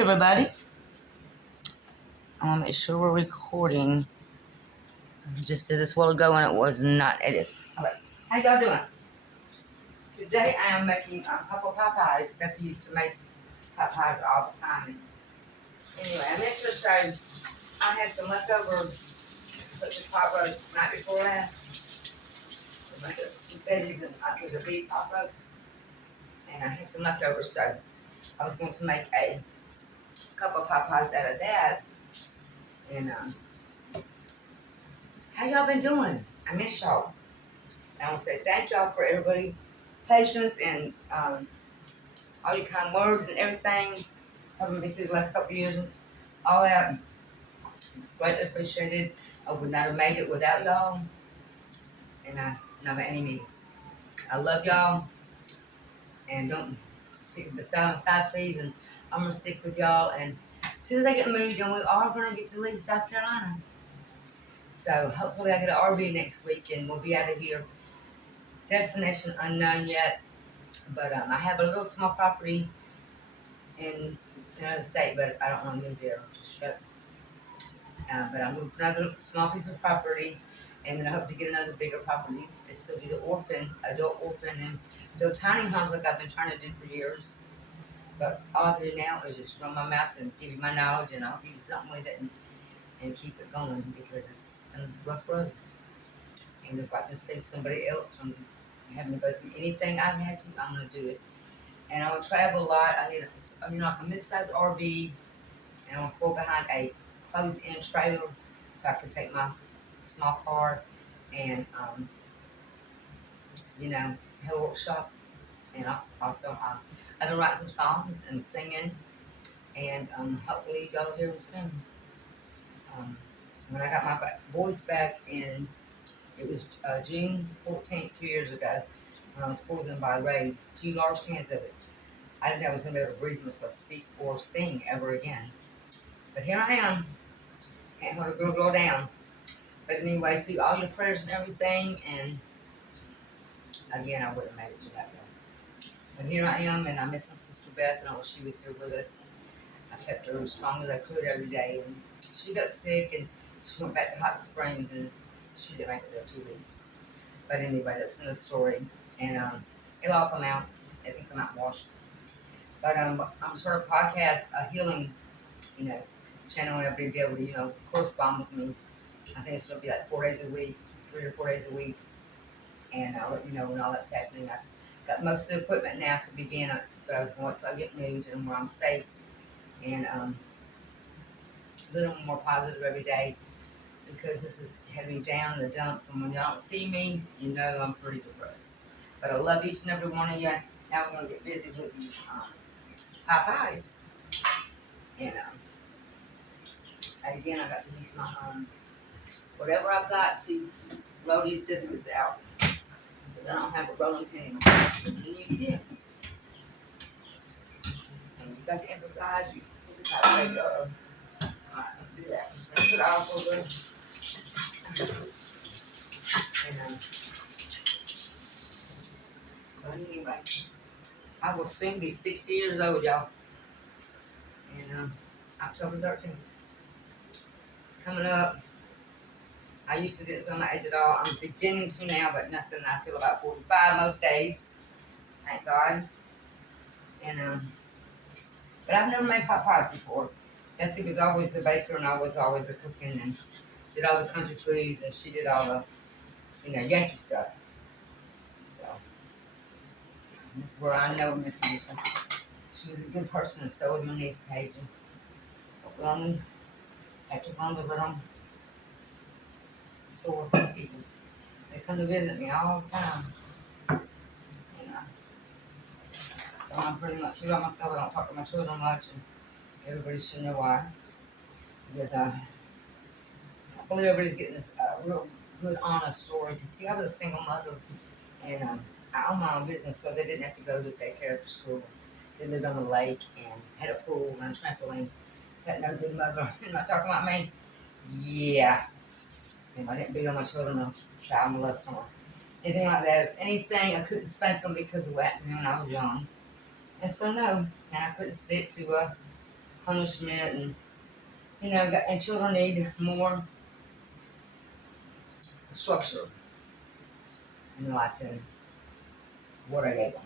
Hey everybody, I want to make sure we're recording. I just did this a while ago and it was not. It is. Okay. How y'all doing? Today I am making a couple pie pies. Beth used to make pie pies all the time. Anyway, I meant to show I had some leftover put the pot roast night before last. Like some veggies and I did a beef pot roast. And I had some leftovers, so I was going to make a couple pie pies out of that. And how y'all been doing? I miss y'all. And I want to say thank y'all for everybody patience and all your kind words and everything. Having been through the last couple of years and all that. It's greatly appreciated. I would not have made it without y'all. And not by any means. I love y'all. And don't stick beside my side, please. And I'm going to stick with y'all. And as soon as I get moved, and we are going to get to leave South Carolina. So hopefully I get an RV next week and we'll be out of here. Destination unknown yet. But I have a little small property in another state, but I don't want to move there just yet. But I'm looking for another small piece of property, and then I hope to get another bigger property. This will be the adult orphan, and the tiny homes like I've been trying to do for years. But all I do now is just run my mouth and give you my knowledge, and I'll give you something with it and keep it going because it's a rough road. And if I can save somebody else from having to go through anything I've had to, I'm going to do it. And I will travel a lot. I need like a mid-sized RV, and I want to pull behind a closed-in trailer so I can take my small car and, have a workshop. And I've been writing some songs and singing, and hopefully y'all will hear them soon. When I got my voice back it was June 14th, 2 years ago, when I was poisoned by Ray, 2 large cans of it. I didn't think I was going to be able to breathe much to speak or sing ever again. But here I am. Can't hold a girl down. But anyway, through all your prayers and everything, and again, I would have made it without them. But here I am, and I miss my sister Beth, and I wish she was here with us. I kept her as strong as I could every day, and she got sick, and she went back to Hot Springs, and she didn't make it there 2 weeks. But anyway, that's another story, and it'll all come out. It can come out washed. But I'm sort of podcast a healing, channel, and everybody be able to, correspond with me. I think it's going to be like 4 days a week, 3 or 4 days a week. And I'll let you know when all that's happening. I've got most of the equipment now to begin, but I was going to get moved and where I'm safe. And a little more positive every day because this is heading me down in the dumps. And when y'all don't see me, you know I'm pretty depressed. But I love each and every one of you. Now we're going to get busy with these pie pies. And again, I got to use my whatever I've got to roll these biscuits out. Because I don't have a rolling pin. You can use this. And you got to emphasize, you got to take alright, let's do that. Just rinse it off over. And anyway, I will soon be 60 years old, y'all. And October 13th. It's coming up. I used to didn't feel my age at all. I'm beginning to now, but nothing. I feel about 45 most days. Thank God. And but I've never made pot pies before. Bethany was always the baker, and I was always the cooking, and did all the country foods, and she did all the, Yankee stuff. So that's where I know Miss Ethan. She was a good person, and so was my niece Paige. I took on the little sore people. They come to visit me all the time. So I'm pretty much by myself. I don't talk to my children much, and everybody should know why. Because I believe everybody's getting this real good, honest story. Because see, I was a single mother, and I owned my own business, so they didn't have to go to daycare after school. They lived on the lake and had a pool and a trampoline. Had no good mother. You're not talking about me? Yeah. And I didn't beat on my children or child molest them or anything like that. If anything, I couldn't spank them because of what happened when I was young. And so no, and I couldn't stick to punishment, and and children need more structure in life than what I gave them.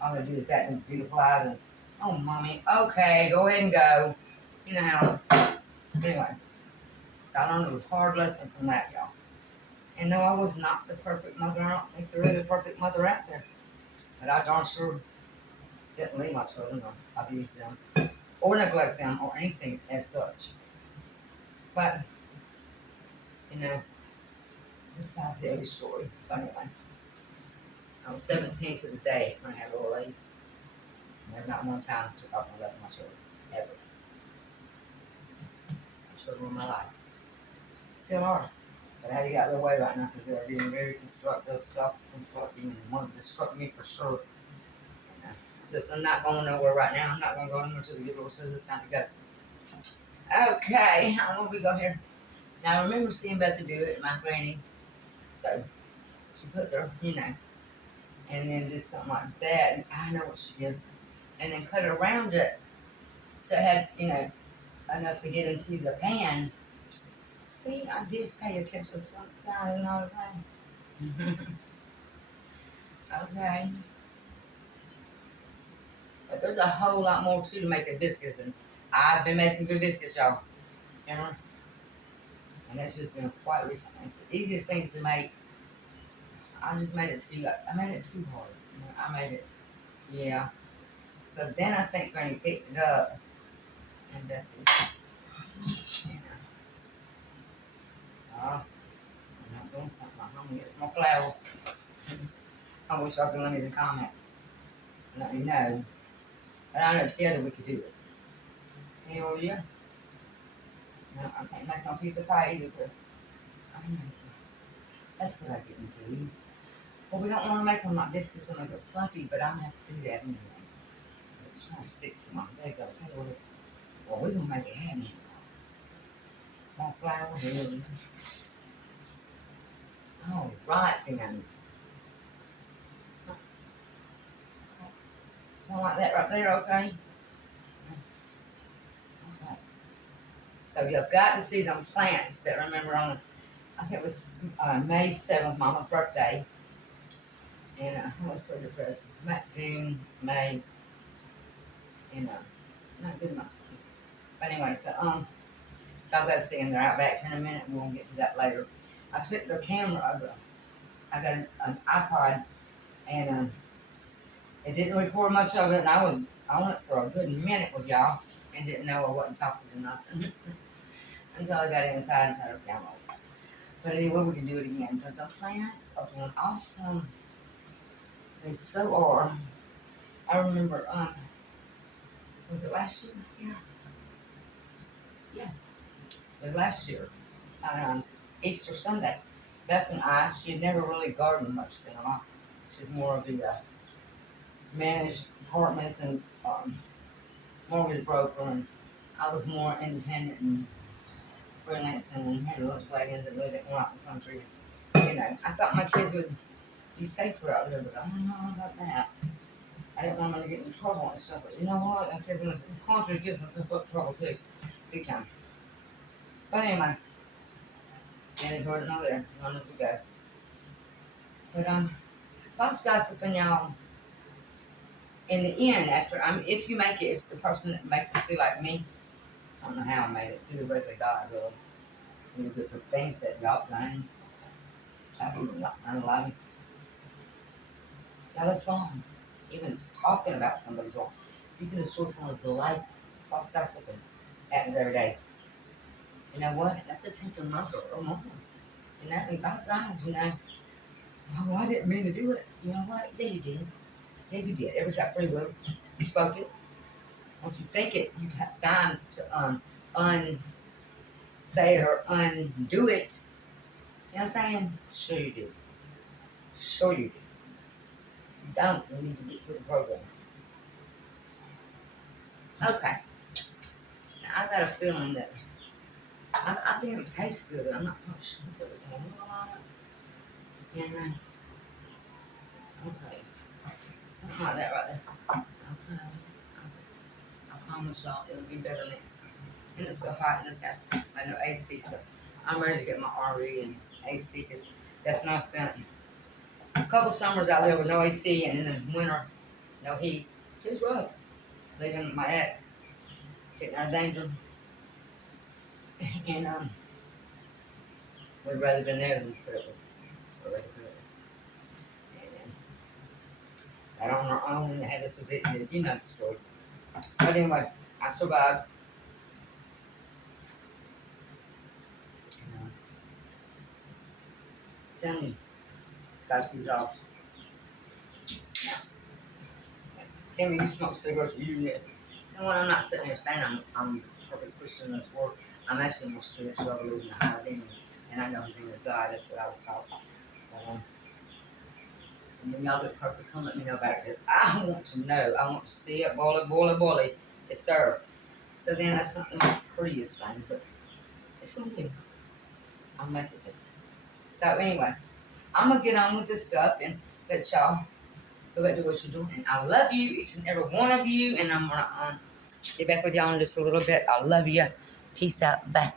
All they do is pat them beautiful eyes and, oh, mommy, okay, go ahead and go. You know how. Anyway, so I learned a hard lesson from that, y'all. And no, I was not the perfect mother. I don't think there is a perfect mother out there. But I darn sure didn't leave my children or abuse them or neglect them or anything as such. But, besides the every story. But anyway, I was 17 to the day when I had a little lady. Never not one time took off and left my children. Ever. My children were my life. Still are. But I had to get out of their way right now because they're being very constructive, self-constructive, and want to destruct me for sure. I'm not going nowhere right now. I'm not going to go anywhere until the good Lord says it's time to go. Okay, how long we go here? Now I remember seeing Beth do it, my granny. So she put there, and then did something like that. And I know what she did. And then cut it around it so it had, enough to get into the pan. See, I did pay attention sometimes, you know what I'm saying? Okay. But there's a whole lot more to making biscuits, and I've been making good biscuits, y'all. And that's just been quite recently. The easiest things to make, I made it too hard. I made it, yeah. So then I think Granny picked it up, and I'm not doing something. I'm gonna get some more flour. I wish y'all could let me in the comments. Let me know. But I know together we could do it. Hell yeah. No, I can't make no pizza pie either, but I know. That's what I didn't do. Well, we don't want to make them like biscuits and make it fluffy, but I'm going to have to do that anyway. I'm trying to stick to my bag. I'll tell you what, well, we're going to make it happen. More flour here. All right, then. Something like that right there, okay? Okay. So you've got to see them plants that remember on, I think it was May 7th, Mama's birthday. And how much for your dress? June, May, and not good months for me. But anyway, so y'all got to see them. They're out back in a minute. We'll get to that later. I took the camera over. I got an iPod, and it didn't record much of it. And I was on it for a good minute with y'all, and didn't know I wasn't talking to nothing until I got inside and turned it down. But anyway, we can do it again. But the plants are doing awesome. They so are. I remember, was it last year? Yeah. Yeah. It was last year. Easter Sunday. Beth and I, she had never really gardened much in her life. She was more of the managed apartments and mortgage broker, and I was more independent and freelancing and had lunch wagons and lived out in the country. I thought my kids would be safer out there, but I don't know about that. I didn't want them to get in trouble and stuff, but you know what? Them kids in the country gets themselves up trouble too. Big time. But anyway, and Jordan over there, as long as we go. But if I'm gossiping y'all, in the end, if you make it, if the person that makes it feel like me, I don't know how I made it, through the grace of God, really. Is it the things that y'all done? I've even not done a lot of. Now that's wrong. Even talking about somebody's life, you can destroy someone's life. False gossiping happens every day. You know what? That's attempted murder or more. In God's eyes, oh, I didn't mean to do it. You know what? Yeah, you did. Yeah, you did. Everybody's got free will. You spoke it. Once you think it, you have time to unsay it or undo it. You know what I'm saying? Sure you do. Sure you do. You don't, you need to get with the program. Okay. Now, I got a feeling that I think it'll taste good, but I'm not quite sure if it's going to on it. Okay. Something like that right there. Okay. promise y'all it'll be better next time. And it's so hot in this house. I know AC, so I'm ready to get my RE and AC because that's when I spent a couple summers out there with no AC and in the winter, no heat. It was rough. Leaving my ex, getting out of danger. And we'd rather been there than put up with it. And got on our own and had us evicted. You know the story. But anyway, I survived. And, tell me, God sees all. Tell me you smoke cigarettes, you do that. You know what? I'm not sitting here saying I'm a perfect Christian in this world. I'm actually more spiritual. I believe in a higher being, and I know His name is God. That's what I was taught. But, and when y'all get perfect, come let me know about it. 'Cause I want to know. I want to see it. Boil it. Yes, sir. So then that's not the most prettiest thing, but it's going to be. I'll make it. So anyway, I'm going to get on with this stuff and let y'all go back to what you're doing. And I love you, each and every one of you. And I'm going to get back with y'all in just a little bit. I love you. Peace out. Bye.